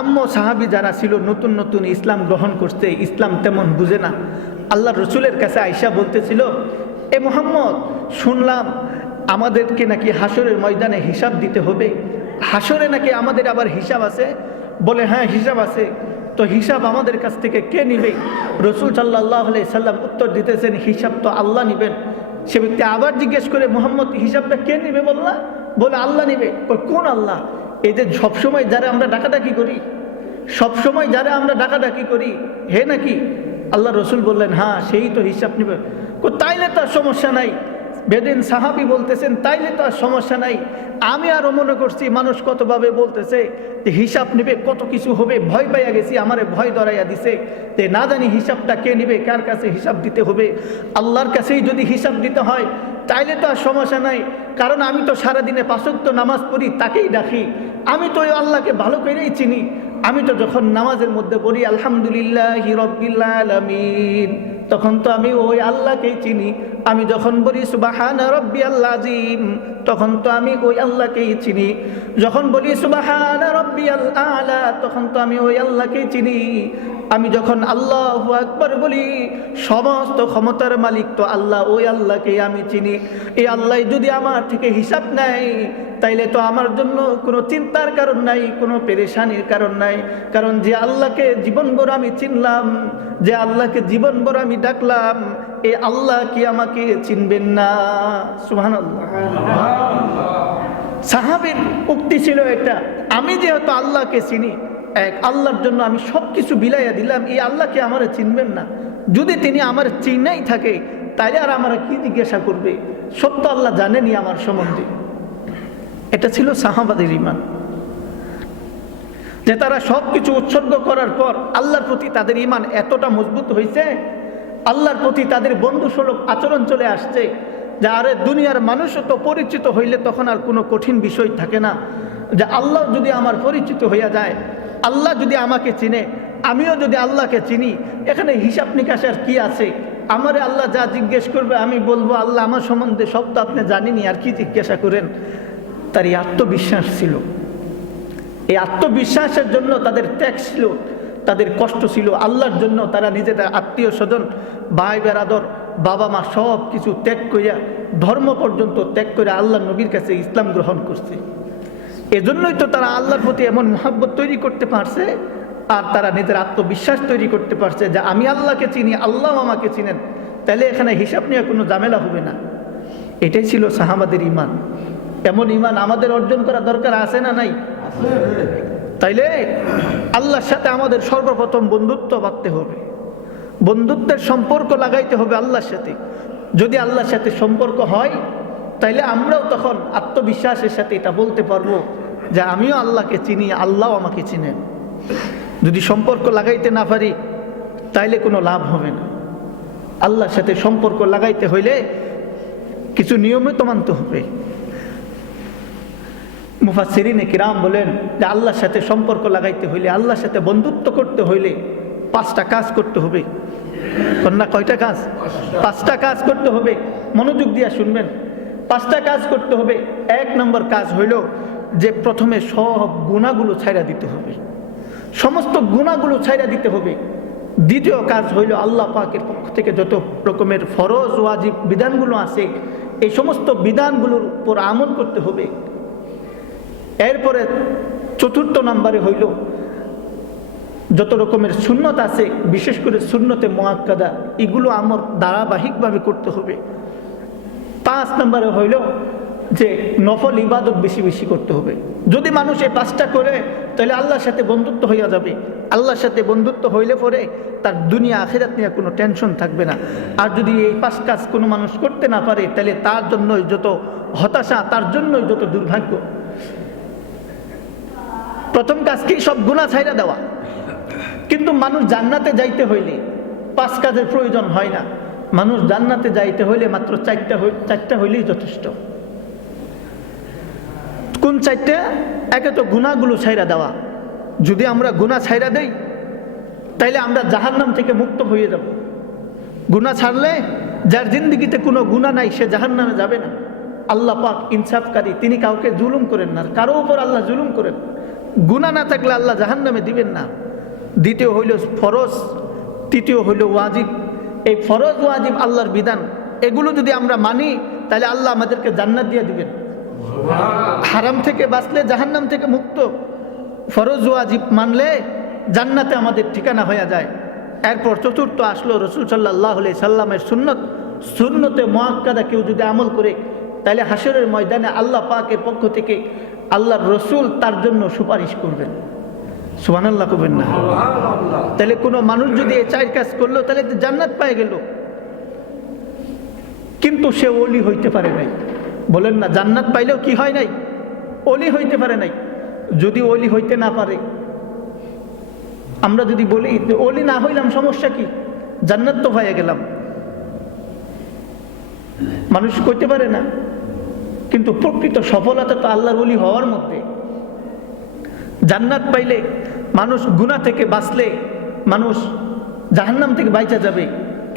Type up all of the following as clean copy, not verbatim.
আম্ম সাহাবি যারা ছিল নতুন নতুন ইসলাম গ্রহণ করতে, ইসলাম তেমন বুঝে না, আল্লাহ রসুলের কাছে আয়েশা বলতেছিল, এ মুহাম্মদ, শুনলাম আমাদেরকে নাকি হাসরের ময়দানে হিসাব দিতে হবে, হাসরে নাকি আমাদের আবার হিসাব আছে। বলে হ্যাঁ হিসাব আছে। তো হিসাব আমাদের কাছ থেকে কে নিবে? রসুল সাল্লাল্লাহু আলাইহি সাল্লাম উত্তর দিতেছেন, হিসাব তো আল্লাহ নিবেন। সে ব্যক্তি আবার জিজ্ঞেস করে, মুহাম্মদ হিসাবটা কে নিবে? বলে আল্লাহ নিবে। কোন আল্লাহ? এই যে সবসময় যারা আমরা ডাকাডাকি করি, সবসময় যারা আমরা ডাকাডাকি করি, হে নাকি? আল্লাহ রসুল বললেন হ্যাঁ, সেই তো হিসাব নিবে। তাইলে তো আর সমস্যা নাই। বেদিন সাহাবি বলতেছেন, তাইলে তো আর সমস্যা নাই। আমি আরো মনে করছি মানুষ কতভাবে বলতেছে যে হিসাব নিবে, কত কিছু হবে, ভয় পাইয়া গেছি, আমারে ভয় ধরাইয়া দিছে। তে না জানি হিসাবটা কে নিবে, কার কাছে হিসাব দিতে হবে। আল্লাহর কাছেই যদি হিসাব দিতে হয় তাইলে তো আর সমস্যা নাই, কারণ আমি তো সারাদিনে 5 ওয়াক্ত নামাজ পড়ি, তাকেই ডাকি। আমি তো ওই আল্লাহকে ভালো করেই চিনি। আমি তো যখন নামাজের মধ্যে পড়ি আলহামদুলিল্লাহি রাব্বিল আলামিন, তখন তো আমি ওই আল্লাহকেই চিনি। আমি যখন বলি সুবহানা রাব্বিয়াল আযীম, তখন তো আমি ওই আল্লাহকেই চিনি। যখন বলি সুবহানা রাব্বিয়াল আ'লা, তখন তো আমি ওই আল্লাহকেই চিনি। আমি যখন আল্লাহু আকবার বলি, সমস্ত ক্ষমতার মালিক তো আল্লাহ, ওই আল্লাহকেই আমি চিনি। এই আল্লাহ যদি আমার থেকে হিসাব নেয় তাইলে তো আমার জন্য কোনো চিন্তার কারণ নাই, কোনো পেরেশানির কারণ নাই। কারণ যে আল্লাহকে জীবনভর আমি চিনলাম, যে আল্লাহকে জীবনভর আমি ডাকলাম, এই আল্লাহ কি আমাকে চিনবেন না? সুবহানাল্লাহ। সাহাবীর উক্তি ছিল এটা, আমি যেহেতু আল্লাহকে চিনি, এক আল্লাহর জন্য আমি সব কিছু বিলাইয়া দিলাম, এই আল্লাহকে আমারে চিনবেন না? যদি তিনি আমার চিনাই থাকে তাইলে আর আমার কি জিজ্ঞাসা করবে? সব তো আল্লাহ জানেনি আমার সম্বন্ধে। এটা ছিল সাহাবাদের ঈমান, যে তারা সব কিছু উৎসর্গ করার পর আল্লাহর প্রতি তাদের ঈমান এতটা মজবুত হয়েছে, আল্লাহর প্রতি তাদের বন্ধুসুলভ আচরণ চলে আসছে, যে আরে দুনিয়ার মানুষও তো পরিচিত হইলে তখন আর কোনো কঠিন বিষয় থাকে না। যে আল্লাহ যদি আমার পরিচিত হইয়া যায়, আল্লাহ যদি আমাকে চিনে, আমিও যদি আল্লাহকে চিনি, এখানে হিসাব নিকাশের কি আছে? আমারে আল্লাহ যা জিজ্ঞেস করবে আমি বলবো আল্লাহ আমার সম্বন্ধে সব তো আপনি জানেনই, আর কি জিজ্ঞাসা করেন? তার এই আত্মবিশ্বাস ছিল। এই আত্মবিশ্বাসের জন্য তাদের ত্যাগ ছিল, তাদের কষ্ট ছিল। আল্লাহর জন্য তারা নিজেদের আত্মীয় স্বজন, ভাই বেরাদর, বাবা মা সব কিছু ত্যাগ করিয়া, ধর্ম পর্যন্ত ত্যাগ করে আল্লাহ নবীর কাছে ইসলাম গ্রহণ করছে। এজন্যই তো তারা আল্লাহর প্রতি এমন মহব্বত তৈরি করতে পারছে, আর তারা নিজের আত্মবিশ্বাস তৈরি করতে পারছে যে আমি আল্লাহকে চিনি, আল্লাহ আমাকে চিনেন। তাহলে এখানে হিসাব নিয়ে কোনো ঝামেলা হবে না। এটাই ছিল সাহাবাদের ঈমান। এমন ঈমান আমাদের অর্জন করা দরকার আছে না নাই? তাইলে আল্লাহর সাথে আমাদের সর্বপ্রথম বন্ধুত্ব বাঁধতে হবে, বন্ধুত্বের সম্পর্ক লাগাইতে হবে আল্লাহর সাথে। যদি আল্লাহর সাথে সম্পর্ক হয় তাইলে আমরাও তখন আত্মবিশ্বাসের সাথে এটা বলতে পারবো যে আমিও আল্লাহকে চিনি, আল্লাহ আমাকে চিনেন। যদি সম্পর্ক লাগাইতে না পারি তাইলে কোনো লাভ হবে না। আল্লাহর সাথে সম্পর্ক লাগাইতে হইলে কিছু নিয়মে তো মানতে হবে। মুফাসসিরিনে কিরাম বলেন যে আল্লাহর সাথে সম্পর্ক লাগাইতে হইলে, আল্লাহর সাথে বন্ধুত্ব করতে হইলে 5টা কাজ করতে হবে। কন্যা কয়টা কাজ? 5টা কাজ করতে হবে। মনোযোগ দিয়ে শুনবেন। 5টা কাজ করতে হবে। 1 নম্বর কাজ হইল যে প্রথমে সব গুনাহগুলো ছাইড়া দিতে হবে, সমস্ত গুনাহগুলো ছাইড়া দিতে হবে। দ্বিতীয় কাজ হইল আল্লাহ পাকের পক্ষ থেকে যত রকমের ফরজ ওয়াজিব বিধানগুলো আছে, এই সমস্ত বিধানগুলোর উপর আমল করতে হবে। এরপরে 4র্থ নম্বরে হইল যত রকমের সুন্নত আছে, বিশেষ করে সুন্নতে মুআক্কাদা, এগুলো আমল ধারাবাহিকভাবে করতে হবে। 5 নম্বরে হইল যে নফল ইবাদত বেশি বেশি করতে হবে। যদি মানুষ এই 5টা করে তাহলে আল্লাহর সাথে বন্ধুত্ব হইয়া যাবে। আল্লাহর সাথে বন্ধুত্ব হইলে পরে তার দুনিয়া আখিরাত নিয়ে কোনো টেনশন থাকবে না। আর যদি এই 5 কাজ কোনো মানুষ করতে না পারে তাহলে তার জন্যই যত হতাশা, তার জন্যই যত দুর্ভাগ্য। প্রথম কাজ কি? সব গুনাহ ছাইড়া দেওয়া। কিন্তু মানুষ জান্নাতে যাইতে হইলে 5 কাজের প্রয়োজন হয় না। মানুষ জান্নাতে যাইতে হইলে মাত্র 4টা হইলেই যথেষ্ট। কোন 4টা? একে তো গুনাহগুলো ছাইড়া দেওয়া। যদি আমরা গুনাহ ছাইড়া দেই তাইলে আমরা জাহান্নাম থেকে মুক্ত হয়ে যাব। গুনাহ ছাড়লে যার জিন্দেগিতে কোনো গুনাহ নাই সে জাহান্নামে যাবে না। আল্লাহ পাক ইনসাফকারী, তিনি কাউকে জুলুম করেন না, কারো উপর আল্লাহ জুলুম করেন। গুনাহ না থাকলে আল্লাহ জাহান্নামে দিবেন না। দ্বিতীয় হইল ফরজ, তৃতীয় হইল ওয়াজিব। এই ফরজ ওয়াজিব আল্লাহর বিধান, এগুলো যদি আমরা মানি তাহলে আল্লাহ আমাদেরকে জান্নাত দিয়ে দিবেন। হারাম থেকে বাঁচলে জাহান্নাম থেকে মুক্ত, ফরজ ওয়াজিব মানলে জান্নাতে আমাদের ঠিকানা হয়ে যায়। এরপর চতুর্থ আসলো রসুল সাল্লাল্লাহু আলাইহি সাল্লামের সুন্নত। সুন্নতে মুআক্কাদা কেউ যদি আমল করে তাহলে হাসরের ময়দানে আল্লাহ পাকের পক্ষ থেকে আল্লাহর রসুল তার জন্য সুপারিশ করবেন। সুবহানাল্লাহ কবেন না? তাহলে কোনো মানুষ যদি এই 4 কাজ করলো তাহলে তো জান্নাত পেয়ে গেল, কিন্তু সে ওলি হইতে পারে নাই। বলেন না, জান্নাত পাইলেও কি হয় নাই? ওলি হইতে পারে নাই। যদি ওলি হইতে না পারে, আমরা যদি বলি ওলি না হইলাম সমস্যা কি, জান্নাত তো পেয়ে গেলাম, মানুষ কইতে পারে না। কিন্তু প্রকৃত সফলতা তো আল্লাহর ওলি হওয়ার মধ্যে। জান্নাত পাইলে মানুষ, গুনাহ থেকে বাঁচলে মানুষ জাহান্নাম থেকে বাইচা যাবে,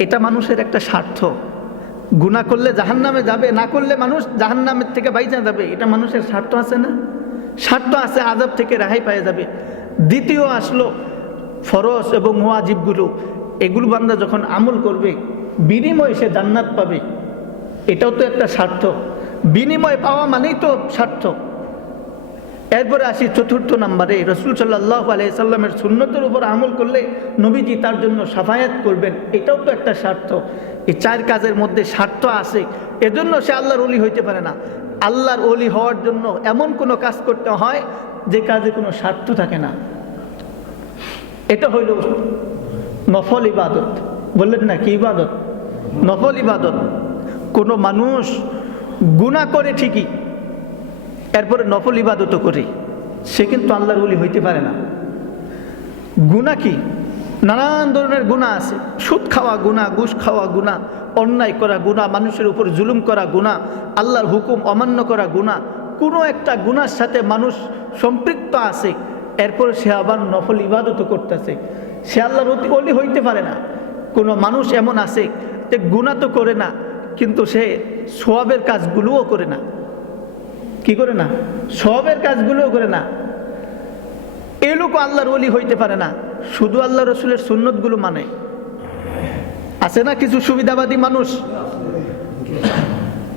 এটা মানুষের একটা স্বার্থ। গুনাহ করলে জাহান্নামে যাবে, না করলে মানুষ জাহান্নামের থেকে বাইচা যাবে, এটা মানুষের স্বার্থ আছে না? স্বার্থ আছে, আযাব থেকে রেহাই পেয়ে যাবে। দ্বিতীয় আসলো ফরজ এবং ওয়াজিবগুলো, এগুলো বান্দা যখন আমল করবে বিনিময়ে সে জান্নাত পাবে, এটাও তো একটা স্বার্থ। বিনিময় পাওয়া মানেই তো স্বার্থ। এরপরে আসি চতুর্থ নম্বরে, রাসূল সাল্লাল্লাহু আলাইহি সাল্লামের সুন্নতের উপর আমল করলে নবীজি তার জন্য শাফায়াত করবেন, এটাও তো একটা স্বার্থ। এই 4 কাজের মধ্যে স্বার্থ আছে, এজন্য সে আল্লাহর ওলি হইতে পারে না। আল্লাহর ওলি হওয়ার জন্য এমন কোনো কাজ করতে হয় যে কাজে কোনো স্বার্থ থাকে না। এটা হইল নফল ইবাদত। বললেন না কি ইবাদত? নফল ইবাদত। কোনো মানুষ গুনাহ করে ঠিকই, এরপরে নফল ইবাদতও করে, সে কিন্তু আল্লাহর ওলি হইতে পারে না। গুনাহ কি? নানান ধরনের গুনাহ আছে। সুদ খাওয়া গুনাহ, ঘুষ খাওয়া গুনাহ, অন্যায় করা গুনাহ, মানুষের উপর জুলুম করা গুনাহ, আল্লাহর হুকুম অমান্য করা গুনাহ। কোনো একটা গুনার সাথে মানুষ সম্পৃক্ত আছে, এরপর সে আবার নফল ইবাদতও করতেছে, সে আল্লাহর ওলি হইতে পারে না। কোনো মানুষ এমন আছে যে গুনাহ তো করে না, কিন্তু সে সওয়াবের কাজগুলোও করে না। কি করে না? সওয়াবের কাজগুলোও করে না। এই লোক আল্লাহর ওলি হইতে পারে না, শুধু আল্লাহ রসুলের সুন্নতগুলো মানে। আছে না কিছু সুবিধাবাদী মানুষ,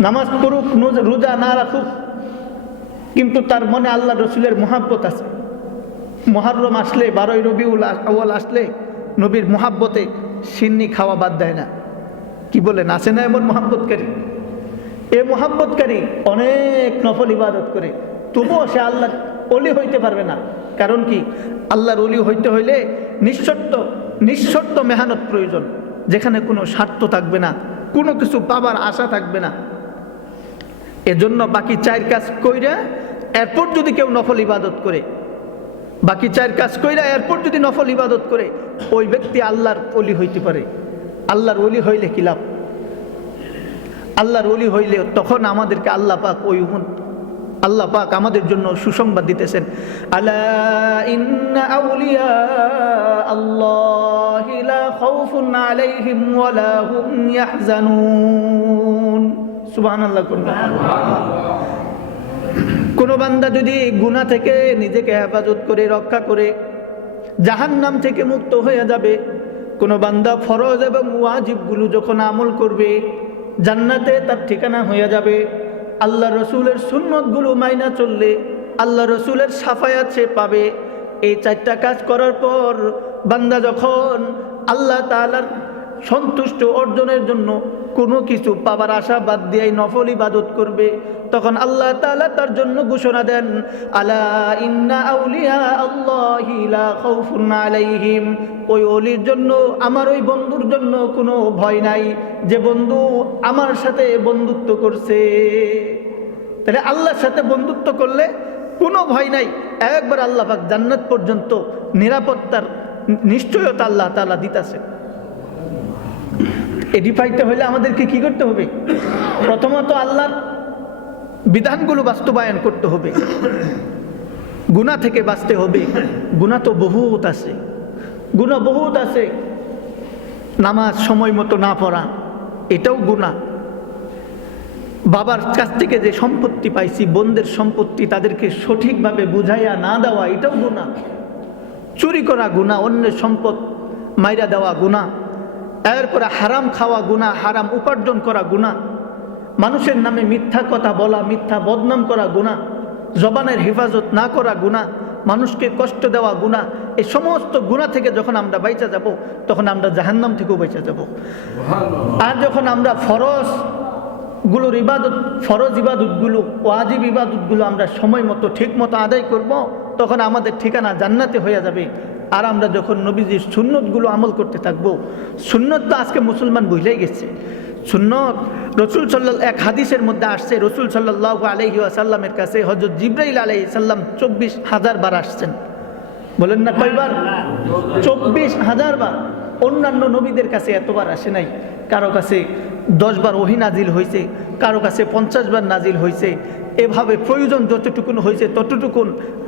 নামাজ পড়ুক, রোজা না রাখুক, কিন্তু তার মনে আল্লাহ রসুলের মহাব্বত আছে। মুহররম আসলে, 12ই রবিউল আউয়াল আসলে নবীর মহাব্বতে সিন্নি খাওয়া বাদ দেয় না। কি বলেন, আছে না এমন মহাব্বতকারী? এ মহাব্বতকারী অনেক নফল ইবাদত করে, তবুও সে আল্লাহর ওলি হইতে পারবে না। কারণ কি? আল্লাহর ওলি হইতে হইলে নিঃশর্ত মেহনত প্রয়োজন, যেখানে কোনো স্বার্থ থাকবে না, কোনো কিছু পাবার আশা থাকবে না। এজন্য বাকি 4 কাজ কইরা এরপর যদি কেউ নফল ইবাদত করে, বাকি 4 কাজ কইরা এরপর যদি নফল ইবাদত করে, ওই ব্যক্তি আল্লাহর ওলি হইতে পারে। আল্লাহর ওলি হইলে কি লাভ? আল্লাহর ওলি হইলে তখন আমাদেরকে আল্লাহ পাক আমাদের জন্য সুসংবাদ দিতেছেন, আলা ইন্না আউলিয়া আল্লাহি লা খাউফুন আলাইহিম ওয়া লা হুম ইয়াহজানুন। সুবহানাল্লাহ। কোন বান্দা যদি গুনাহ থেকে নিজেকে হেফাজত করে, রক্ষা করে, জাহান্নাম থেকে মুক্ত হয়ে যাবে। কোন বান্দা ফরজ এবং ওয়াজিবগুলো যখন আমল করবে, জান্নাতে তার ঠিকানা হয়ে যাবে। আল্লাহ রসুলের সুন্নতগুলো মাইনা চললে আল্লাহ রসুলের শাফায়াত সে পাবে। এই 4টা কাজ করার পর বান্দা যখন আল্লাহ তাআলার সন্তুষ্ট অর্জনের জন্য কোনো কিছু পাবার আশা বাদ দিয়ে নফল ইবাদত করবে, তখন আল্লাহ তাআলা তার জন্য ঘোষণা দেন, আলা ইন্না আউলিয়া আল্লাহি লা খাউফুন আলাইহিম। ওই ওলির জন্য, আমার ওই বন্ধুর জন্য কোনো ভয় নাই, যে বন্ধু আমার সাথে বন্ধুত্ব করছে। তাহলে আল্লাহর সাথে বন্ধুত্ব করলে কোনো ভয় নাই। একবার আল্লাহ পাক জান্নাত পর্যন্ত নিরাপত্তার নিশ্চয়তা আল্লাহ তাআলা দিতেছে। এটি পাইতে হলে আমাদেরকে কি করতে হবে? প্রথমত আল্লাহর বিধানগুলো বাস্তবায়ন করতে হবে, গুনাহ থেকে বাঁচতে হবে। গুনাহ তো বহুত আছে, গুনাহ বহুত আছে। নামাজ সময় মতো না পড়া, এটাও গুনাহ। বাবার কাছ থেকে যে সম্পত্তি পাইছি, বোনদের সম্পত্তি, তাদেরকে সঠিকভাবে বুঝাইয়া না দেওয়া, এটাও গুনাহ। চুরি করা গুনাহ, অন্যের সম্পদ মাইরা দেওয়া গুনাহ। এরপরে হারাম খাওয়া গুনাহ, হারাম উপার্জন করা গুনাহ। মানুষের নামে মিথ্যা কথা বলা, মিথ্যা বদনাম করা গুনাহ। জবানের হেফাজত না করা গুনাহ, মানুষকে কষ্ট দেওয়া গুনাহ। এই সমস্ত গুনাহ থেকে যখন আমরা বাইচা যাব, তখন আমরা জাহান্নাম থেকেও বাইচা যাব। আর যখন আমরা ফরজ ইবাদতগুলো, ওয়াজিব ইবাদতগুলো আমরা সময় মতো ঠিক মতো আদায় করব, তখন আমাদের ঠিকানা জান্নাতে হয়ে যাবে। আর আমরা যখন নবীজির সুন্নতগুলো আমল করতে থাকবো, সুন্নত তো আজকে মুসলমান বুঝলেই গেছে। সুন্নত রসুল এক হাদিসের মধ্যে আসছে, রসুল সাল্লাল্লাহু আলাইহি ওয়াসাল্লামের কাছে হযরত জিবরাইল আলাইহিস সালাম 24,000 বার আসছেন। বলেন না কয়বার? 24,000 বার। অন্যান্য নবীদের কাছে এতবার আসে নাই। কারো কাছে 10 বার ওহী নাজিল হয়েছে, কারো কাছে 50 বার নাজিল হয়েছে। এভাবে প্রয়োজন যতটুকুন হয়েছে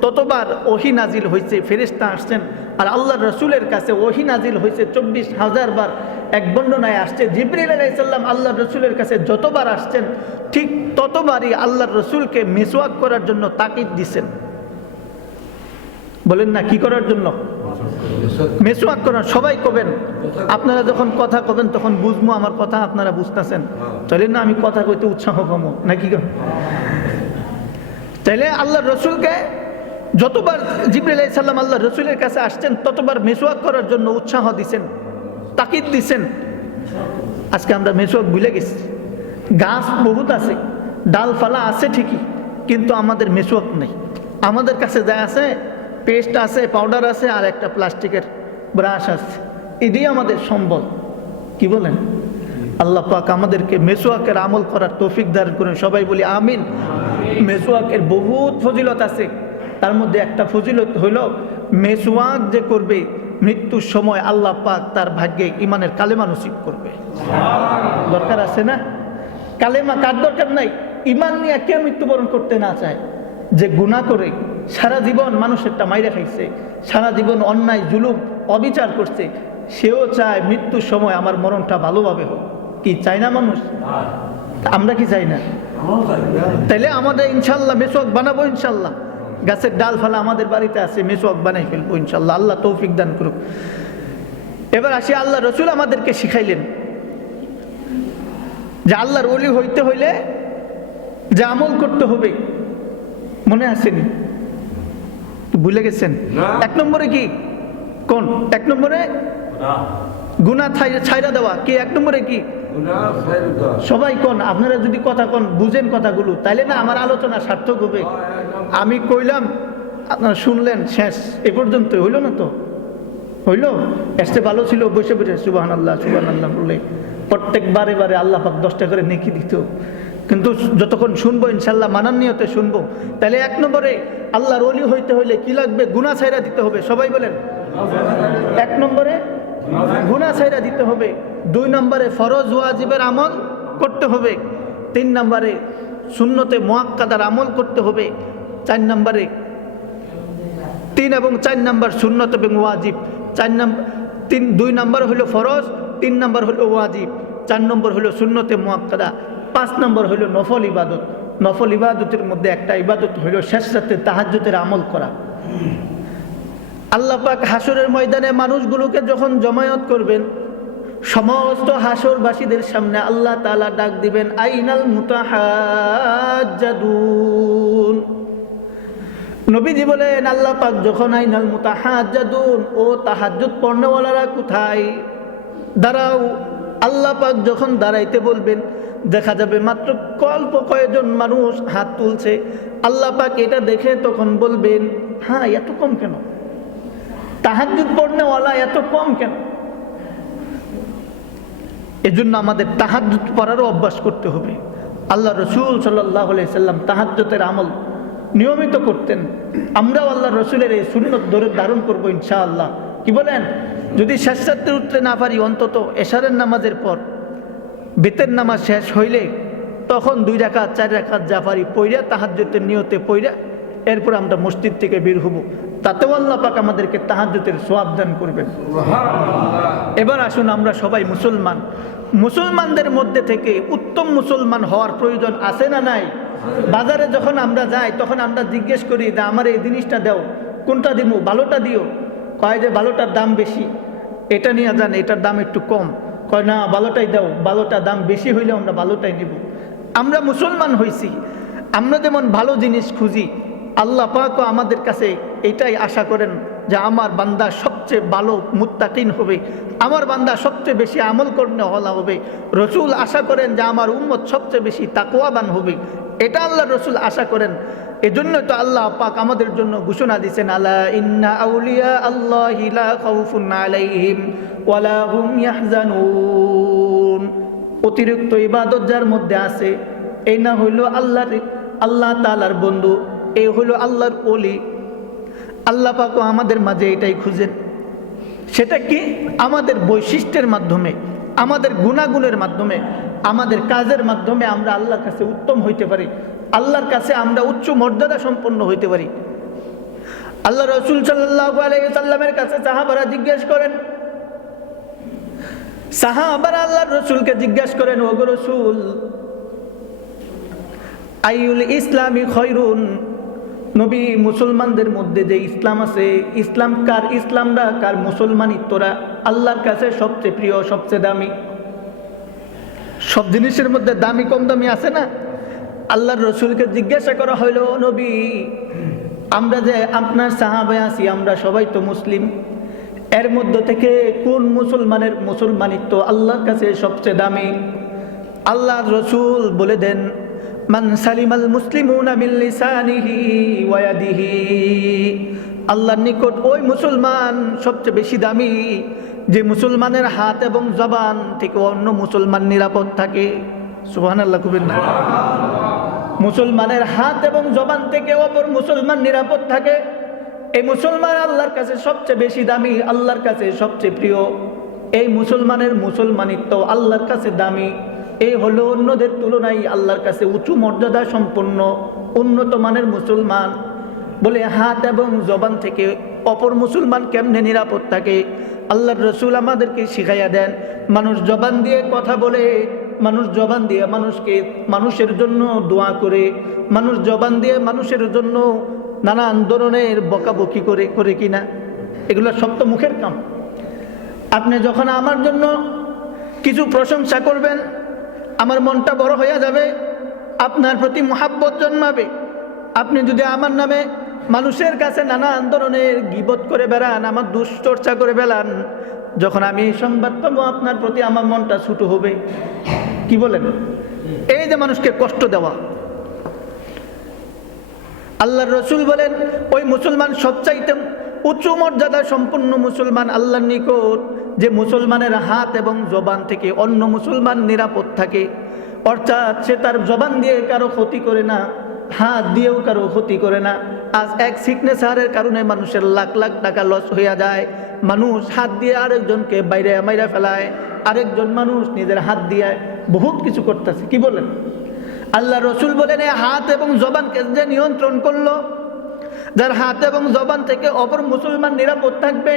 ততবার ওহী নাজিল হয়েছে, ফেরেশতা আসছেন। আর আল্লাহর রসুলের কাছে ওহী নাজিল হয়েছে 24,000 বার। এক বর্ণনায় আসছে জিবরিল আলাইহিস সালাম আল্লাহর রসুলের কাছে যতবার আসছেন, ঠিক ততবারই আল্লাহর রসুলকে মিসওয়াক করার জন্য তাকিদ দিছেন। বলেন না কি করার জন্য? মিসওয়াক করার। সবাই কবেন, আপনারা যখন কথা কবেন তখন বুঝবো আমার কথা আপনারা বুঝতেছেন। চলেন না আমি কথা কইতে উৎসাহ কমো নাকি? তাইলে আল্লাহর রসুলকে যতবার জিবরাইল আলাইহিস সালাম আল্লাহর রসুলের কাছে আসছেন, ততবার মিসওয়াক করার জন্য উৎসাহ দিছেন, তাকিদ দিছেন। আজকে আমরা মিসওয়াক ভুলে গেছি। গাছ বহুত আছে, ডালপালা আছে ঠিকই, কিন্তু আমাদের মিসওয়াক নেই। আমাদের কাছে যা আছে, পেস্ট আছে, পাউডার আছে, আর একটা প্লাস্টিকের ব্রাশ আছে। এটাই আমাদের সম্বল। কি বলেন? আল্লাহ পাক আমাদেরকে মিসওয়াকের আমল করার তৌফিক দান করেন। সবাই বলি আমিন। মিসওয়াকের বহুত ফজিলত আছে। তার মধ্যে একটা ফজিলত হইল, মিসওয়াক যে করবে মৃত্যুর সময় আল্লাহ পাক তার ভাগ্যে ইমানের কালেমা নসিব করবে। দরকার আছে না? কালেমা কার দরকার নাই? ইমান নিয়ে কে মৃত্যুবরণ করতে না চায়? যে গুনাহ করে সারা জীবন মানুষেরটা মাইরা খাইছে, সারা জীবন অন্যায় জুলুম অবিচার করছে, সেও চায় মৃত্যুর সময় আমার মরণটা ভালোভাবে হোক। কি চাই না মানুষ? আমরা কি চাই না? তাইলে আমাদের ইনশাল্লাহ মিসওয়াক বানাবো। ইনশাল্লাহ গাছের ডালপালা আমাদের বাড়িতে আছে, মিসওয়াক বানাই ফেলবো ইনশাল্লাহ। আল্লাহ তৌফিক দান করুক। এবার আসি, আল্লাহ রসুল আমাদেরকে শিখাইলেন যে আল্লাহর ওলি হইতে হইলে যে আমল করতে হবে। মনে আসেনি? ভুলে গেছেন? 1 নম্বরে কি? কোন 1 নম্বরে? গুনাহ ছাইরা দেওয়া। কি 1 নম্বরে কি? সবাই কোন, আপনারা যদি কথা কোন, বুঝেন কথাগুলো, তাইলে না আমার আলোচনা সার্থক হবে। আমি কইলাম, আপনারা শুনলেন, শেষ এ পর্যন্ত হইল না তো? হইল? এসে ভালো ছিল বসে বসে সুবহানাল্লাহ সুবহানাল্লাহ বললে প্রত্যেক বারে আল্লাহ পাক 10টা করে নেকি দিত। কিন্তু যতক্ষণ শুনবো ইনশাল্লাহ মানার নিয়তে শুনবো। তাহলে 1 নম্বরে আল্লাহর ওলি হইতে হইলে কি লাগবে? গুনাহ ছাইরা দিতে হবে। সবাই বলেন 1 নম্বরে গুনাহ ছাইরা দিতে হবে। 2 নম্বরে ফরজ ওয়াজিবের আমল করতে হবে। 3 নম্বরে সুন্নতে মুআক্কাদার আমল করতে হবে। 4 নম্বরে 3 এবং 4 নম্বর সুন্নত এবং ওয়াজিব। 2 নম্বর হলো ফরজ, 3 নম্বর হলো ওয়াজিব, 4 নম্বর হলো সুন্নতে মুআক্কাদা, 5 নম্বর হলো নফল ইবাদত। নফল ইবাদতের মধ্যে একটা ইবাদত হলো শেষ রাতে তাহাজ্জুদের আমল করা। আল্লাহ পাক হাসরের ময়দানে মানুষগুলোকে যখন জমায়েত করবেন, সমস্ত হাসরবাসীদের সামনে আল্লাহ তাআলা ডাক দিবেন, আইনাল মুতাহাজ্জাদুন। নবীজি বলেন, আল্লাহ পাক যখন আইনাল মুতাহাজ্জাদুন, ও তাহাজ্জুদ পড়নেওয়ালারা কোথায়? দাঁড়াও। আল্লাহ পাক যখন দাঁড়াইতে বলবেন, দেখা যাবে মাত্র অল্প কয়েকজন মানুষ হাত তুলছে। আল্লাহ পাক এটা দেখে তখন বলবেন, হ্যাঁ এত কম কেন? তাহাজ্জুদ পড়নেওয়ালা এত কম কেন? এজন্য আমাদের তাহাজ্জুদ পড়ারও অভ্যাস করতে হবে। আল্লাহ রসুল সাল্লাল্লাহু আলাইহি সাল্লাম তাহাজ্জুদের আমল নিয়মিত করতেন। আমরাও আল্লাহ রসুলের এই সুন্নত ধরে ধারণ করবো ইনশাআল্লাহ। কি বলেন? যদি শেষ রাতে উঠতে না পারি, অন্তত এশারের নামাজের পর বেতের নামাজ শেষ হইলে তখন 2 রাকাত 4 রাকাত যা পারি পইরা তাহাজ্জুদের নিয়তে পইরা এরপর আমরা মসজিদ থেকে বের হব, তাতেও আল্লাহ পাক আমাদেরকে তাহাজ্জুদের সওয়াব দান করবেন। এবার আসুন আমরা সবাই মুসলমান, মুসলমানদের মধ্যে থেকে উত্তম মুসলমান হওয়ার প্রয়োজন আছে না নাই? বাজারে যখন আমরা যাই তখন আমরা জিজ্ঞেস করি যে আমার এই জিনিসটা দাও, কোনটা দিব? ভালোটা দিও। কয় যে ভালোটার দাম বেশি, এটা নিয়ে যান, এটার দাম একটু কম। কয় না, ভালোটাই দাও, ভালোটার দাম বেশি হইলেও আমরা ভালোটাই নিব। আমরা মুসলমান হইছি, আমরা যেমন ভালো জিনিস খুঁজি, আল্লাহ পাকও আমাদের কাছে এটাই আশা করেন যে আমার বান্দা সবচেয়ে ভালো মুত্তাকিন হবে, আমার বান্দা সবচেয়ে বেশি আমল করতে হলা হবে। রসুল আশা করেন যে আমার উম্মত সবচেয়ে বেশি তাকওয়াবান হবে, এটা আল্লাহ রসুল আশা করেন। এজন্য তো আল্লাহ পাক আমাদের জন্য ঘোষণা দিয়েছেন, আলা ইন্না আউলিয়া আল্লাহি লা খাউফুন আলাইহিম ওয়ালা হুম ইয়াহজানুন। অতিরিক্ত ইবাদত যার মধ্যে আছে, এই না হইল আল্লাহ তাআলার বন্ধু, এই হইল আল্লাহর ওলি। আল্লাহ পাকও আমাদের মাঝে এটাই খুঁজেন। সেটা কি? আমাদের বৈশিষ্ট্যের মাধ্যমে, আমাদের গুণাগুণের মাধ্যমে, আমাদের কাজের মাধ্যমে আমরা আল্লাহর কাছে উত্তম হইতে পারি, আল্লাহর কাছে আমরা উচ্চ মর্যাদা সম্পন্ন হইতে পারি। আল্লাহ রসুল সাল্লাল্লাহু আলাইহি ওয়াসাল্লামের কাছে সাহাবারা জিজ্ঞেস করেন, সাহাবারা আল্লাহর রসুলকে জিজ্ঞেস করেন, ওগো রসুল, আইউল ইসলামি খৈরুন, নবী মুসলমানদের মধ্যে যে ইসলাম আছে, ইসলাম কার, ইসলামরা কার, মুসলমানিত্বরা আল্লাহর কাছে সবচেয়ে প্রিয়, সবচেয়ে দামি। সব জিনিসের মধ্যে দামি কম দামি আছে না? আল্লাহর রসুলকে জিজ্ঞাসা করা হইল, নবী, আমরা যে আপনার সাহাবা আছি, আমরা সবাই তো মুসলিম, এর মধ্যে থেকে কোন মুসলমানের মুসলমানিত্ব আল্লাহর কাছে সবচেয়ে দামি? আল্লাহর রসুল বলে দেন, মান সালিমাল মুসলিমুনা মিন লিসানিহি ওয়া ইয়াদিহি। আল্লাহর নিকট ওই মুসলমান সবচেয়ে বেশি দামি যে মুসলমানের হাত এবং জবান থেকে অন্য মুসলমান নিরাপদ থাকে। সুবহানাল্লাহ কইবেন না? মুসলমানের হাত এবং জবান থেকে অপর মুসলমান নিরাপদ থাকে, এই মুসলমান আল্লাহর কাছে সবচেয়ে বেশি দামি, আল্লাহর কাছে সবচেয়ে প্রিয়। এই মুসলমানের মুসলমানিত্ব আল্লাহর কাছে দামি, এই হলো অন্যদের তুলনায় আল্লাহর কাছে উঁচু মর্যাদা সম্পন্ন উন্নত মানের মুসলমান। বলে হাত এবং জবান থেকে অপর মুসলমান কেমনে নিরাপদ থাকে? আল্লাহর রসুল আমাদেরকে শিখাইয়া দেন, মানুষ জবান দিয়ে কথা বলে, মানুষ জবান দিয়ে মানুষের জন্য দোয়া করে, মানুষ জবান দিয়ে মানুষের জন্য নানান ধরনের বকাবকি করে কিনা, এগুলো সব তো মুখের কাম। আপনি যখন আমার জন্য কিছু প্রশংসা করবেন, আমার মনটা বড় হয়ে যাবে, আপনার প্রতি মুহাব্বত জন্মাবে। আপনি যদি আমার নামে মানুষের কাছে নানান ধরনের গীবত করে বেড়ান, আমার দুশ্চর্চা করে বেড়ান, যখন আমি এই সংবাদ পাবো আপনার প্রতি আমার মনটা ছোট হবে। কি বলেন? এই যে মানুষকে কষ্ট দেওয়া। আল্লাহর রসুল বলেন, ওই মুসলমান সবচাইতে উচ্চ মর্যাদা সম্পন্ন মুসলমান আল্লাহর নিকট যে মুসলমানের হাত এবং জবান থেকে অন্য মুসলমান নিরাপদ থাকে। অর্থাৎ সে তার জবান দিয়ে কারো ক্ষতি করে না, হাত দিয়েও কারো ক্ষতি করে না। আজ এক সিগনেচারের কারণে মানুষের লাখ লাখ টাকা লস হইয়া যায়। মানুষ হাত দিয়ে আরেকজনকে বাইরে মাইরা ফেলায়, আরেকজন মানুষ নিজের হাত দিয়ে বহুত কিছু করতেছে। কি বলেন? আল্লাহ রসুল বলেন, এই হাত এবং জবানকে যে নিয়ন্ত্রণ করলো, যার হাত এবং জবান থেকে অপর মুসলমান নিরাপদ থাকবে,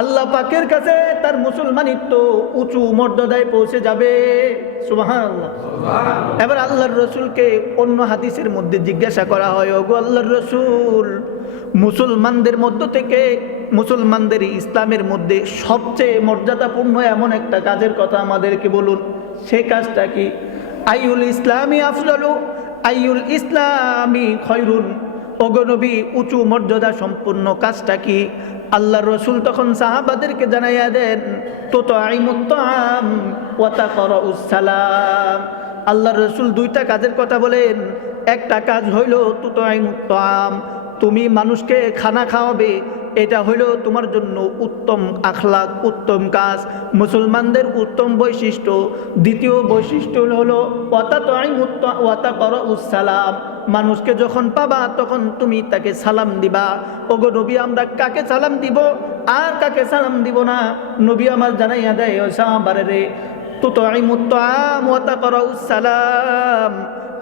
আল্লাহ পাকের কাছে তার মুসলমানিত্ব উঁচু মর্যাদায় পৌঁছে যাবে। সুবহানাল্লাহ। এবার আল্লাহর রসুলকে অন্য হাদিসের মধ্যে জিজ্ঞাসা করা হয়, ওগো আল্লাহর রসুল, মুসলমানদের মধ্য থেকে, মুসলমানদের ইসলামের মধ্যে সবচেয়ে মর্যাদাপূর্ণ এমন একটা কাজের কথা আমাদেরকে বলুন, সেই কাজটা কি? আইউল ইসলামি আফজালু, আইউল ইসলামি খয়রুন। ওগো নবী, উঁচু মর্যাদা সম্পূর্ণ কাজটা কি? আল্লাহর রসুল তখন সাহাবাদেরকে জানাইয়া দেন, তুতঈমুত তাআম ওয়া তাকরাউস সালাম। আল্লাহর রসুল দুইটা কাজের কথা বলেন। একটা কাজ হইল তুতঈমুত তাআম, তুমি মানুষকে খানা খাওয়াবে, এটা হইল তোমার জন্য উত্তম আখলাক, উত্তম কাজ, মুসলমানদের উত্তম বৈশিষ্ট্য। দ্বিতীয় বৈশিষ্ট্য হলো ওয়া তাকরাউস সালাম, মানুষকে যখন পাবা তখন তুমি তাকে সালাম দিবা। ওগো নবী, আমরা কাকে সালাম দিব আর কাকে সালাম দিব না? নবী আমার জানাইয়া দেয়, ও সাহাবারে, তুতঈমুত তাআম ওয়া তাকরাউস সালাম,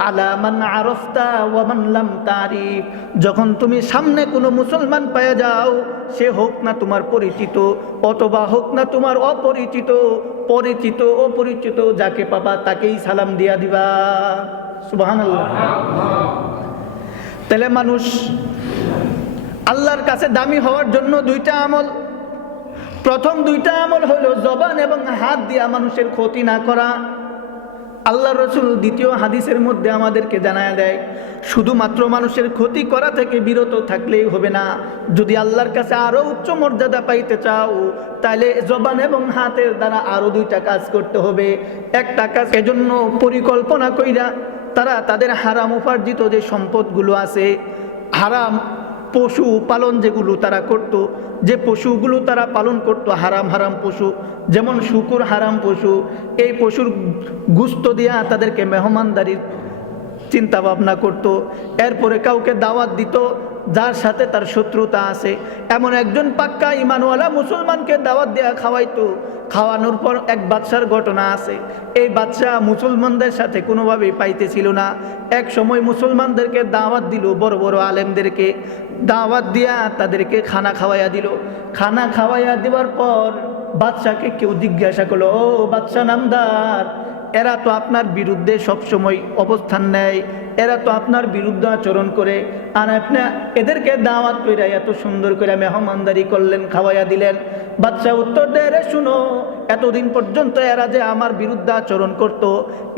আলা মান আরাফতা ওয়া মান লাম তারিফ। যখন তুমি সামনে কোনো মুসলমান পেয়ে যাও, সে হোক না তোমার পরিচিত অথবা হোক না তোমার অপরিচিত, পরিচিত অপরিচিত যাকে পাবা তাকেই সালাম দিয়া দিবা। সুবহানাল্লাহ। তাহলে মানুষ আল্লাহর কাছে দামি হওয়ার জন্য দুইটা আমল, প্রথম দুইটা আমল হলো জবান এবং হাত দিয়া মানুষের ক্ষতি না করা। আল্লাহ রসুল দ্বিতীয় হাদিসের মধ্যে আমাদেরকে জানায় দেয়, শুধুমাত্র মানুষের ক্ষতি করা থেকে বিরত থাকলেই হবে না, যদি আল্লাহর কাছে আরো উচ্চ মর্যাদা পাইতে চাও তাহলে জবান এবং হাতের দ্বারা আরো দুইটা কাজ করতে হবে। একটা কাজ এজন্য পরিকল্পনা কইরা তারা তাদের হারাম উপার্জিত যে সম্পদগুলো আছে, হারাম পশু পালন যেগুলো তারা করত, যে পশুগুলো তারা পালন করত হারাম হারাম পশু, যেমন শূকর হারাম পশু, এই পশুর গুস্ত দিয়া তাদেরকে মেহমানদারির চিন্তা ভাবনা করত। এরপরে কাউকে দাওয়াত দিত যার সাথে তার শত্রুতা আছে, এমন একজন পাক্কা ইমানওয়ালা মুসলমানকে দাওয়াত দেয়া খাওয়াইতো। খাওয়ানোর পর এক বাদশার ঘটনা আছে, এই বাদশা মুসলমানদের সাথে কোনোভাবেই পাইতেছিল না। এক সময় মুসলমানদেরকে দাওয়াত দিল, বড় বড় আলেমদেরকে দাওয়াত দিয়া তাদেরকে খানা খাওয়াইয়া দিল। খানা খাওয়াইয়া দেওয়ার পর বাদশাকে কেউ জিজ্ঞাসা করলো, ও বাদশা নামদার, এরা তো আপনার বিরুদ্ধে সবসময় অবস্থান নেয়, এরা তো আপনার বিরুদ্ধে আচরণ করে, আর আপনি এদেরকে দাওয়াত কইরা এত সুন্দর করে মেহমানদারি করলেন, খাওয়াইয়া দিলেন। বাদশা উত্তর দেয়, রে শুনো, এতদিন পর্যন্ত এরা যে আমার বিরুদ্ধে আচরণ করত,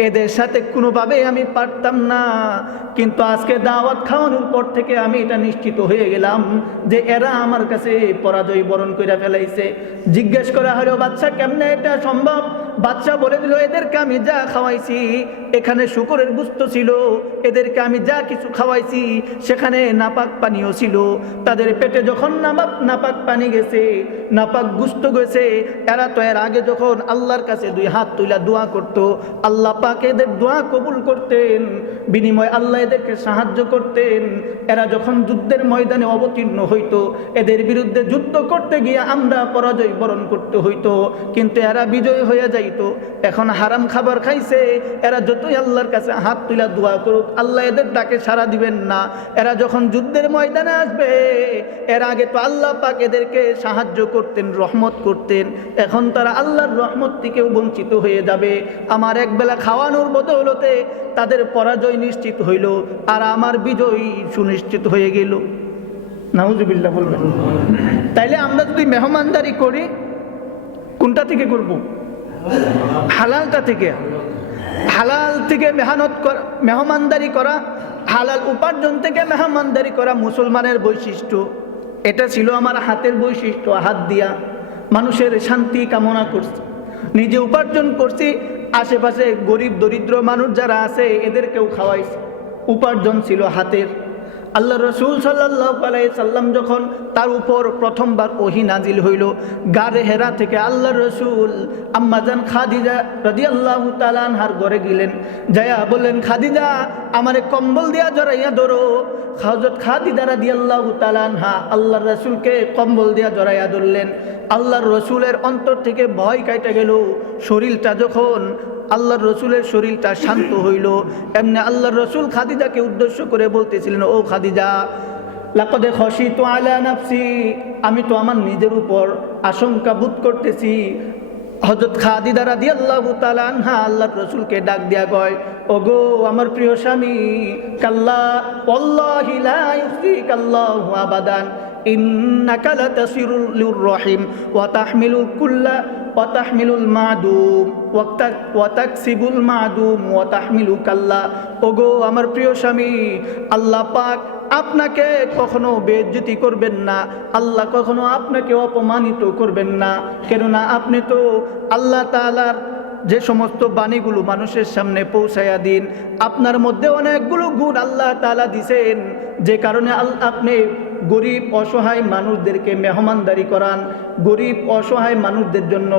এদের সাথে কোনোভাবেই আমি পারতাম না, কিন্তু আজকে দাওয়াত খাওয়ানোর পর থেকে আমি এটা নিশ্চিত হয়ে গেলাম যে এরা আমার কাছে পরাজয় বরণ করে ফেলাইছে। জিজ্ঞেস করা হলো, বাদশা কেমনে এটা সম্ভব? বাদশা বলে দিল, এদেরকে আমি যা খাওয়াইছি, এখানে শূকরের গুস্ত ছিল, এদেরকে আমি যা কিছু খাওয়াইছি সেখানে নাপাক পানিও ছিল, তাদের পেটে যখন নাপাক পানি গেছে, নাপাক গুস্ত গেছে, এরা তো এর আগে যখন আল্লাহর কাছে দুই হাত তুলে দোয়া করত, আল্লাহ পাক এদের দোয়া কবুল করতেন, বিনিময় আল্লাহ এদেরকে সাহায্য করতেন। এরা যখন যুদ্ধের ময়দানে অবতীর্ণ হইতো, এদের বিরুদ্ধে যুদ্ধ করতে গিয়ে আমরা পরাজয় বরণ করতে হইতো, কিন্তু এরা বিজয় হয়ে যাইতো। এখন হারাম খাবার খাইছে, এরা যতই আল্লাহর কাছে হাত তুলে দোয়া করুক, আল্লাহ এদের ডাকে সাড়া দিবেন না। এরা যখন যুদ্ধের ময়দানে আসবে, এর আগে তো আল্লাহ পাক এদেরকে সাহায্য করতেন, রহমত করতেন, এখন তারা আল্লাহর রহমত থেকেও বঞ্চিত হয়ে যাবে। আমার একবেলা খাওয়ানোর বদৌলতে তাদের পরাজয় নিশ্চিত হইল, আর আমার বিজয় সুনিশ্চিত হয়ে গেল। নাউজুবিল্লাহ বলবেন। তাইলে আমরা যদি মেহমানদারি করি, কোনটা থেকে করব? হালালটা থেকে। হালাল থেকে মেহনত করা, মেহমানদারি করা, হালাল উপার্জন থেকে মেহমানদারি করা মুসলমানের বৈশিষ্ট্য। এটা ছিল আমার হাতের বৈশিষ্ট্য। হাত দিয়া মানুষের শান্তি কামনা করছি, নিজে উপার্জন করছি, আশেপাশে গরিব দরিদ্র মানুষ যারা আছে এদেরকেও খাওয়াইছি। উপার্জন ছিল হাতের। আল্লাহ রসুল সাল্লাল্লাহু আলাইহি সাল্লাম যখন তার উপর প্রথমবার ওহী নাজিল হইল, গারে হেরা থেকে আল্লাহ রসুল আম্মাজান খাদিজা রাদিয়াল্লাহু তাআলা আনহার ঘরে গেলেন, যায়া বললেন, খাদিজা আমারে কম্বল দিয়া জড়াইয়া ধরো। হযরত খাদিজা রাদিয়াল্লাহু তাআলা আনহা আল্লাহর রসুলকে কম্বল দিয়া জড়াইয়া ধরলেন। আল্লাহর রসুলের অন্তর থেকে ভয় কাইটা গেল। শরীরটা যখন আল্লাহর রসুলের শরীরটা শান্ত হইল, এমনি আল্লাহর রসুল খাদিজাকে উদ্দেশ্য করে বলতেছিলেন, ও খাদিজা, লাকাদ খাশিতু আলা নাফসি, আমি তো আমার নিজের উপর আশঙ্কা বোধ করতেছি। হযরত খাদিজা রাদিয়াল্লাহু তাআলা আনহা আল্লাহর রসুলকে ডাক দিয়া কয়, ওগো আমার প্রিয় স্বামী, কাল্লা ওয়াল্লাহি লা ইউযিকাল্লাহু আবাদান, ইন্নাকা লাতাসিলুর রহিম ওয়া তাহমিলুল কুল্লা ওয়া তাহমিলুল মাদুম ওয়া তাকসিবুল মাদুম ওয়া তাহমিলু কাল্লা। ওগো আমার প্রিয় স্বামী, আল্লাহ পাক আপনাকে কখনো বেইজ্জতি করবেন না, আল্লাহ কখনো আপনাকে অপমানিত করবেন না, কেননা আপনি তো আল্লাহ তাআলার যে সমস্ত বাণীগুলো মানুষের সামনে পৌঁছায়া দিন, আপনার মধ্যে অনেকগুলো গুণ আল্লাহ তাআলা দিয়েছেন, যে কারণে আপনি গরিব অসহায় মানুষদেরকে মেহমানদারি করান, গরিব অসহায় মানুষদের জন্য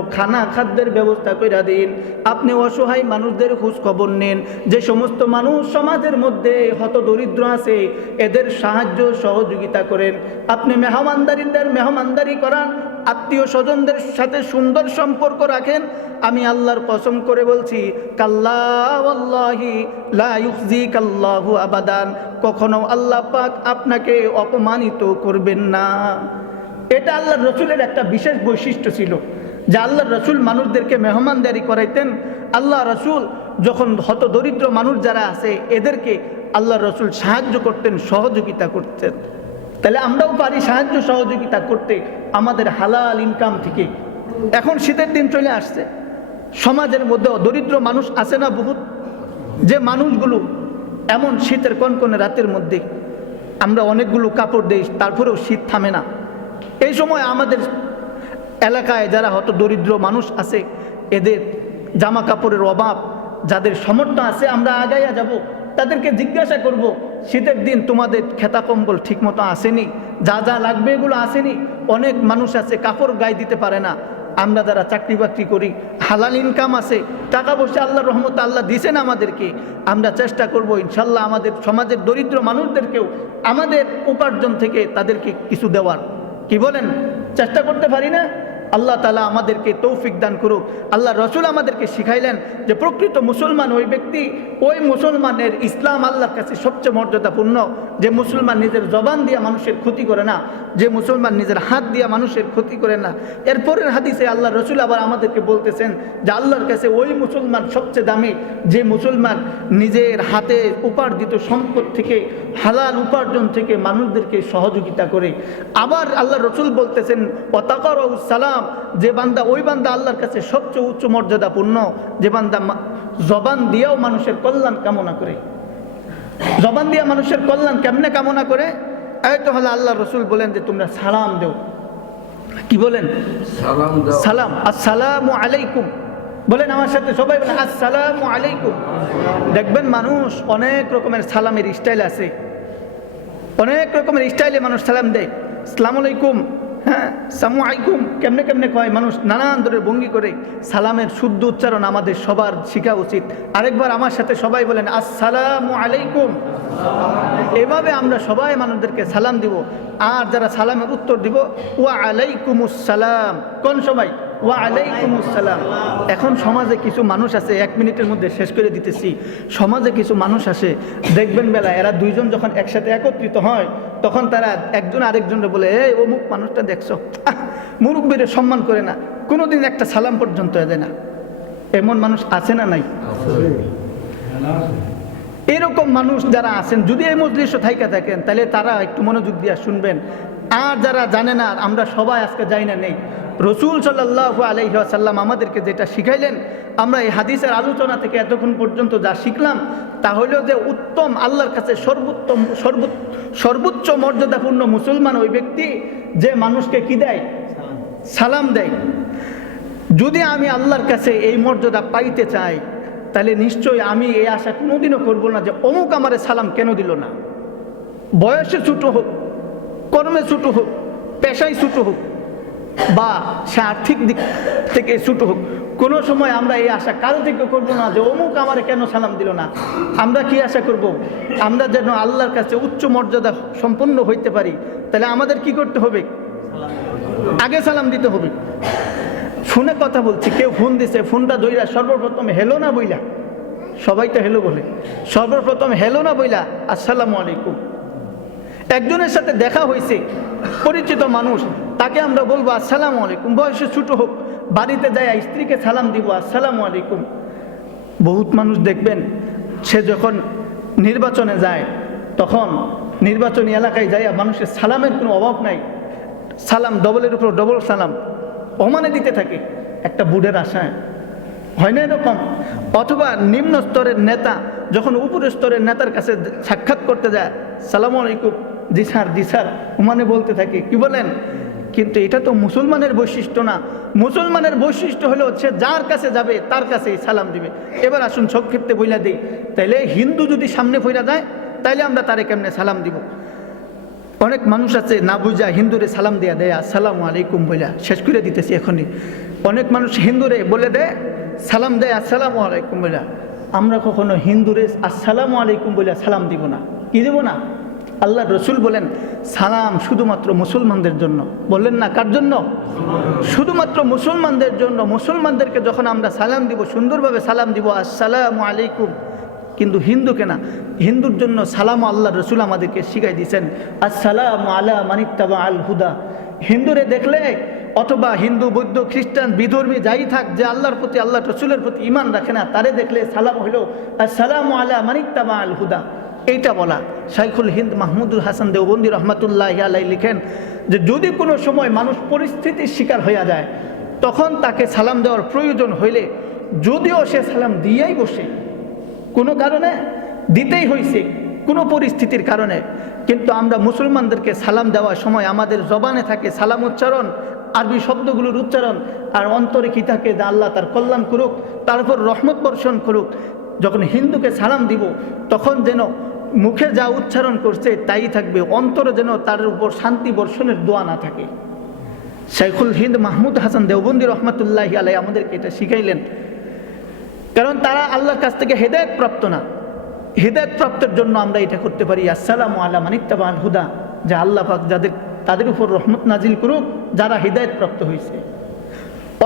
খাদ্যের ব্যবস্থা করে দিন, আপনি অসহায় মানুষদের খোঁজ খবর নেন, যে সমস্ত মানুষ সমাজের মধ্যে হতদরিদ্র আছে এদের সাহায্য সহযোগিতা করেন, আপনি মেহমানদারি করান, আত্মীয় স্বজনদের সাথে সুন্দর সম্পর্ক রাখেন, আমি আল্লাহর কসম করে বলছি, কাল্লা ওয়াল্লাহি লা ইউখজিকাল্লাহু আবাদান, কখনো আল্লাহ পাক আপনাকে অপমানিত করবেন না। এটা আল্লাহর রসুলের একটা বিশেষ বৈশিষ্ট্য ছিল যে আল্লাহর রসুল মানুষদেরকে মেহমানদারি করাইতেন। আল্লাহ রসুল যখন হতদরিদ্র মানুষ যারা আছে এদেরকে আল্লাহ রসুল সাহায্য করতেন, সহযোগিতা করতেন। তাহলে আমরাও পারি সাহায্য সহযোগিতা করতে আমাদের হালাল ইনকাম থেকে। এখন শীতের দিন চলে আসছে, সমাজের মধ্যে দরিদ্র মানুষ আছে না বহুত, যে মানুষগুলো এমন শীতের কনকনে রাতের মধ্যে আমরা অনেকগুলো কাপড় দিই, তারপরেও শীত থামে না। এই সময় আমাদের এলাকায় যারা হয়তো দরিদ্র মানুষ আছে এদের জামা কাপড়ের অভাব, যাদের সামর্থ্য আছে আমরা আগাইয়া যাব, তাদেরকে জিজ্ঞাসা করব, শীতের দিন তোমাদের খেতা কম্বল ঠিকমতো আসেনি, যা যা লাগবে এগুলো আসেনি। অনেক মানুষ আছে কাপড় গায়ে দিতে পারে না। আমরা যারা চাকরি বাকরি করি, হালাল ইনকাম আছে, টাকা পয়সা আল্লাহর রহমতে আল্লাহ দিছেন আমাদেরকে, আমরা চেষ্টা করব ইনশাল্লাহ আমাদের সমাজের দরিদ্র মানুষদেরকেও আমাদের উপার্জন থেকে তাদেরকে কিছু দেওয়ার। কি বলেন, চেষ্টা করতে পারি না? আল্লাহ তাআলা আমাদেরকে তৌফিক দান করুক। আল্লাহ রসুল আমাদেরকে শিখাইলেন যে প্রকৃত মুসলমান ওই ব্যক্তি, ওই মুসলমানের ইসলাম আল্লাহর কাছে সবচেয়ে মর্যাদাপূর্ণ, যে মুসলমান নিজের জবান দিয়া মানুষের ক্ষতি করে না, যে মুসলমান নিজের হাত দিয়া মানুষের ক্ষতি করে না। এরপরের হাদিসে আল্লাহ রসুল আবার আমাদেরকে বলতেছেন যে আল্লাহর কাছে ওই মুসলমান সবচেয়ে দামি, যে মুসলমান নিজের হাতে উপার্জিত সম্পদ থেকে, হালাল উপার্জন থেকে মানুষদেরকে সহযোগিতা করে। আবার আল্লাহ রসুল বলতেছেন ওয়াতাকারাউস সালাম, যে বান্দা, ওই বান্দা আল্লাহর কাছে সবচেয়ে উচ্চ মর্যাদাপূর্ণ, যে বান্দা জবান দিয়েও মানুষের কল্যাণ কামনা করে। জবান দিয়া মানুষের কল্যাণ কেমনে কামনা করে? তো হলো আল্লাহ রসুল বলেন যে তোমরা সালাম দেও। কি বলেন? সালাম। আসসালামু আলাইকুম বলেন আমার সাথে সবাই, বলেন আসসালামু আলাইকুম। দেখবেন মানুষ অনেক রকমের সালামের স্টাইল আছে, অনেক রকমের স্টাইলে মানুষ সালাম দেয়। আসসালামু আলাইকুম, হ্যাঁ সামু আলাইকুম, কেমনে কেমনে কয় মানুষ, নানান ধরনের ভঙ্গি করে। সালামের শুদ্ধ উচ্চারণ আমাদের সবার শেখা উচিত। আরেকবার আমার সাথে সবাই বলেন আসসালামু আলাইকুম। এভাবে আমরা সবাই মানুষদেরকে সালাম দিব। আর যারা সালামের উত্তর দিব ওয়া আলাইকুমুস সালাম, কোন সবাই ওয়া আলাইকুমুস সালাম। এখন সমাজে কিছু মানুষ আছে, 1 মিনিটের মধ্যে শেষ করে দিতেছি। সমাজে কিছু মানুষ আসে, দেখবেন বেলা এরা দুইজন যখন একসাথে একত্রিত হয় তখন তারা একজন আরেকজনকে বলে, এই অমুক মানুষটা দেখছো, মুরব্বীরে সম্মান করে না, কোনোদিন একটা সালাম পর্যন্ত দেয় না। এমন মানুষ আছে না নাই? এরকম মানুষ যারা আছেন, যদি এই মজলিসে থাইকা থাকেন তাহলে তারা একটু মনোযোগ দিয়ে শুনবেন। আর যারা জানে না, আমরা সবাই আজকে যাই না নেই, রসুল সাল্লাল্লাহু আলাইহি ওয়াসাল্লাম আমাদেরকে যেটা শিখাইলেন, আমরা এই হাদিসের আলোচনা থেকে এতক্ষণ পর্যন্ত যা শিখলাম তা হলো যে উত্তম, আল্লাহর কাছে সর্বোচ্চ মর্যাদাপূর্ণ মুসলমান ওই ব্যক্তি যে মানুষকে কি দেয়? সালাম দেয়। যদি আমি আল্লাহর কাছে এই মর্যাদা পাইতে চাই তাহলে নিশ্চয়ই আমি এই আশা কোনোদিনও করবো না যে অমুক আমারে সালাম কেন দিল না। বয়সে ছোটো হোক, কর্মে ছোটো হোক, পেশায় ছোটো হোক, বা সে আর্থিক দিক থেকে ছোটো হোক, কোনো সময় আমরা এই আশা কাল থেকে করবো না যে অমুক আমারে কেন সালাম দিল না। আমরা কি আশা করব? আমরা যেন আল্লাহর কাছে উচ্চ মর্যাদা সম্পন্ন হইতে পারি, তাহলে আমাদের কি করতে হবে? আগে সালাম দিতে হবে। ফোনে কথা বলছি, কেউ ফোন দিছে, ফোনটা ধইরা সর্বপ্রথম হেলো না বইলা, সবাই তো হেলো বলে, সর্বপ্রথম হেলো না বইলা আসসালামু আলাইকুম। একজনের সাথে দেখা হয়েছে, পরিচিত মানুষ, তাকে আমরা বলবো আসসালামু আলাইকুম। বয়সে ছোটো হোক, বাড়িতে যায় স্ত্রীকে সালাম দিব আসসালামু আলাইকুম। বহুত মানুষ দেখবেন সে যখন নির্বাচনে যায় তখন নির্বাচনী এলাকায় যায় মানুষের সালামের কোনো অভাব নাই, সালাম ডবলের উপর ডবল সালাম অমানে দিতে থাকে একটা বুড়ের আশায়, হয় না এরকম? অথবা নিম্ন স্তরের নেতা যখন উপরের স্তরের নেতার কাছে সাক্ষাৎ করতে যায় সালামু আলাইকুম, জি স্যার জি স্যার ওমানে বলতে থাকে। কি বলেন? কিন্তু এটা তো মুসলমানের বৈশিষ্ট্য না। মুসলমানের বৈশিষ্ট্য হলো সে যার কাছে যাবে তার কাছেই সালাম দিবে। এবার আসুন সংক্ষিপ্তে বইলা দিই, তাইলে হিন্দু যদি সামনে ফিরা যায় তাইলে আমরা তারে কেমনে সালাম দিব? অনেক মানুষ আছে না বুঝা হিন্দুরে সালাম দেয়া দেয় আসসালামু আলাইকুম বইলা, শেষ করে দিতেছি এখনই। অনেক মানুষ হিন্দুরে বলে দেয় সালাম দেয় আসসালামু আলাইকুম বইলা। আমরা কখনো হিন্দুরে আসসালামু আলাইকুম বইলা সালাম দিব না। কি দেব না? আল্লাহ রসুল বলেন সালাম শুধুমাত্র মুসলমানদের জন্য। বললেন না কার জন্য? শুধুমাত্র মুসলমানদের জন্য। মুসলমানদেরকে যখন আমরা সালাম দিব, সুন্দরভাবে সালাম দিব, আসসালামু আলাইকুম। কিন্তু হিন্দুকে না, হিন্দুর জন্য সালাম আল্লাহ রসুল আমাদেরকে শিখাই দিয়েছেন, আসসালামু আলা মানিত্তাবা আল হুদা। হিন্দুরে দেখলে, অথবা হিন্দু, বৌদ্ধ, খ্রিস্টান, বিধর্মী যাই থাক, যে আল্লাহর প্রতি, আল্লাহ রসুলের প্রতি ঈমান রাখে না, তারে দেখলে সালাম হইল আসসালামু আলা মানিত্তাবা আল হুদা, এইটা বলা। শাইখুল হিন্দ মাহমুদুল হাসান দেওবন্দি রহমাতুল্লাহি আলাইহি লিখেন যে যদি কোনো সময় মানুষ পরিস্থিতির শিকার হইয়া যায়, তখন তাকে সালাম দেওয়ার প্রয়োজন হইলে, যদিও সে সালাম দিয়েই বসে, কোনো কারণে দিতেই হয়েছে, কোনো পরিস্থিতির কারণে, কিন্তু আমরা মুসলমানদেরকে সালাম দেওয়ার সময় আমাদের জবানে থাকে সালাম উচ্চারণ, আরবি শব্দগুলোর উচ্চারণ, আর অন্তরে কি থাকে, যে আল্লাহ তার কল্যাণ করুক, তার উপর রহমত বর্ষণ করুক। যখন হিন্দুকে সালাম দিব, তখন যেন মুখে যা উচ্চারণ করছে তাই থাকবে, অন্তরে যেন তার উপর শান্তি বর্ষণের দোয়া না থাকে। শাইখুল হিন্দ মাহমুদ হাসান দেওবন্দি রহমাতুল্লাহি আলাইহি আমাদেরকে এটা শিখাইলেন, কারণ তারা আল্লাহর কাছ থেকে হেদায়েত প্রাপ্ত না। হেদায়েত প্রাপ্তের জন্য আমরা এটা করতে পারি, আসসালামু আলা মানিত্তাবা আল হুদা, যে আল্লাহ পাক তাদের উপর রহমত নাজিল করুক যারা হেদায়েত প্রাপ্ত হয়েছে।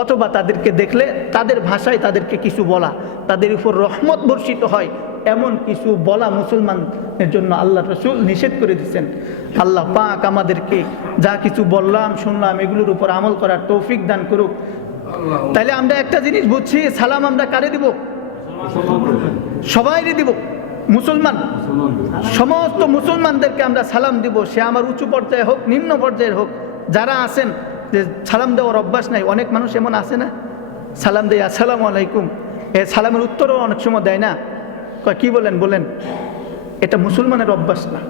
অথবা তাদেরকে দেখলে তাদের ভাষায় তাদেরকে কিছু বলা, তাদের উপর রহমত বর্ষিত হয় এমন কিছু বলা মুসলমানের জন্য আল্লাহ রসুল নিষেধ করে দিচ্ছেন। আল্লাহ পাক আমাদেরকে যা কিছু বললাম শুনলাম এগুলোর উপর আমল করার তৌফিক দান করুক। তাইলে আমরা একটা জিনিস বুঝছি, সালাম আমরা কারে দিব? সবাইকে দিব। মুসলমান, সমস্ত মুসলমানদেরকে আমরা সালাম দিব, সে আমার উঁচু পর্যায়ে হোক, নিম্ন পর্যায়ের হোক। যারা আছেন যে সালাম দেওয়ার অভ্যাস নাই, অনেক মানুষ এমন আছে না, সালাম দেয় আসসালামু আলাইকুম, এ সালামের উত্তরও অনেক সময় দেয় না, কি বলেন বলেন, এটা মুসলমানের অভ্যাস না।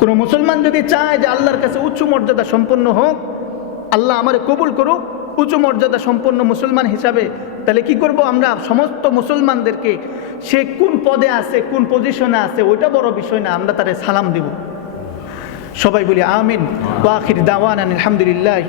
কোনো মুসলমান যদি চায় যে আল্লাহর কাছে উচ্চ মর্যাদা সম্পন্ন হোক, আল্লাহ আমারে কবুল করুক উচ্চ মর্যাদা সম্পন্ন মুসলমান হিসাবে, তাহলে কি করব আমরা? সমস্ত মুসলমানদেরকে সে কোন পদে আছে, কোন পজিশনে আছে, ওইটা বড় বিষয় না, আমরা তারে সালাম দিব। সবাই বলি আমিন। ওয়া আখির দাওয়ানা আলহামদুলিল্লাহ।